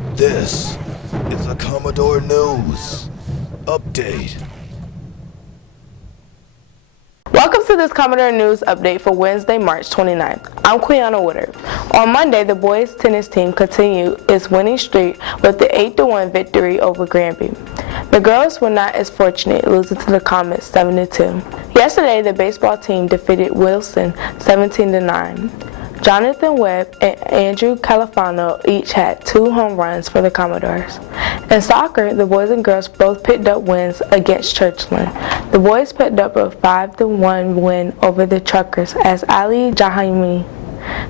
This is a Commodore News Update. Welcome to this Commodore News Update for Wednesday, March 29th. I'm Quiana Woodard. On Monday, the boys tennis team continued its winning streak with the 8-1 victory over Granby. The girls were not as fortunate, losing to the Comets 7-2. Yesterday, the baseball team defeated Wilson 17-9. Jonathan Webb and Andrew Califano each had 2 home runs for the Commodores. In soccer, the boys and girls both picked up wins against Churchland. The boys picked up a 5-1 win over the Truckers as Ali Jahimi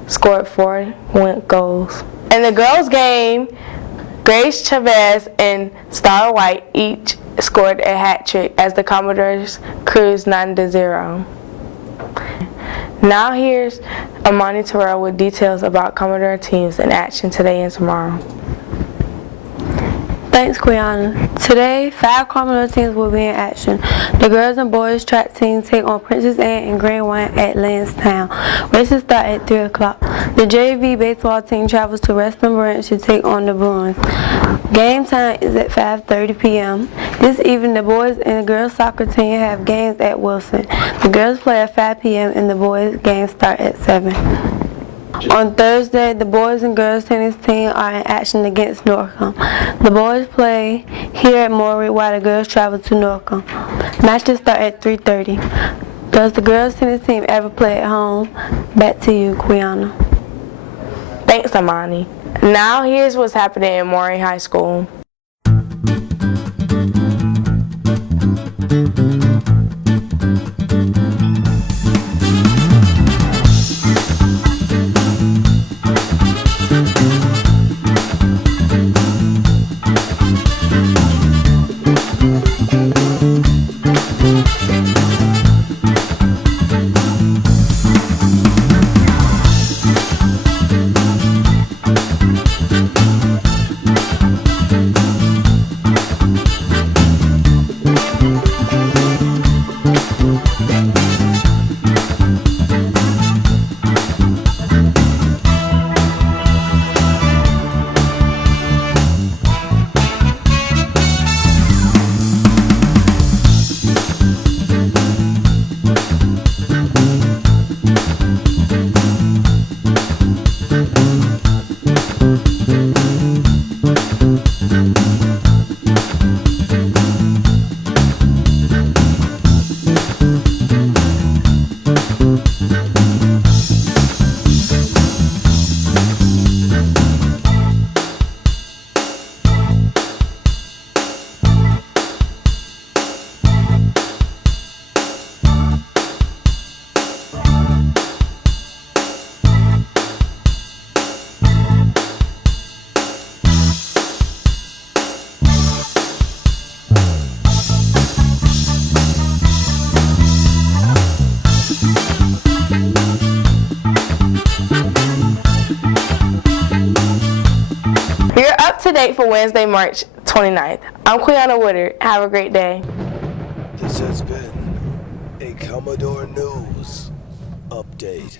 scored 4 goals. In the girls' game, Grace Chavez and Star White each scored a hat trick as the Commodores cruised 9-0. Now here's Amani Terrell with details about Commodore teams in action today and tomorrow. Thanks, Quiana. Today, 5 Commodore teams will be in action. The girls and boys track teams take on Princess Anne and Grand One at Lansdowne. Races start at 3 o'clock. The JV baseball team travels to Reston Branch to take on the Bruins. Game time is at 5:30 p.m. This evening, the boys and the girls soccer team have games at Wilson. The girls play at 5 p.m. and the boys' games start at 7. On Thursday, the boys and girls tennis team are in action against Norcom. The boys play here at Maury while the girls travel to Norcom. Matches start at 3:30. Does the girls tennis team ever play at home? Back to you, Quiana. Thanks, Amani. Now here's what's happening in Maury High School. You're up to date for Wednesday, March 29th. I'm Quiana Woodard. Have a great day. This has been a Commodore News Update.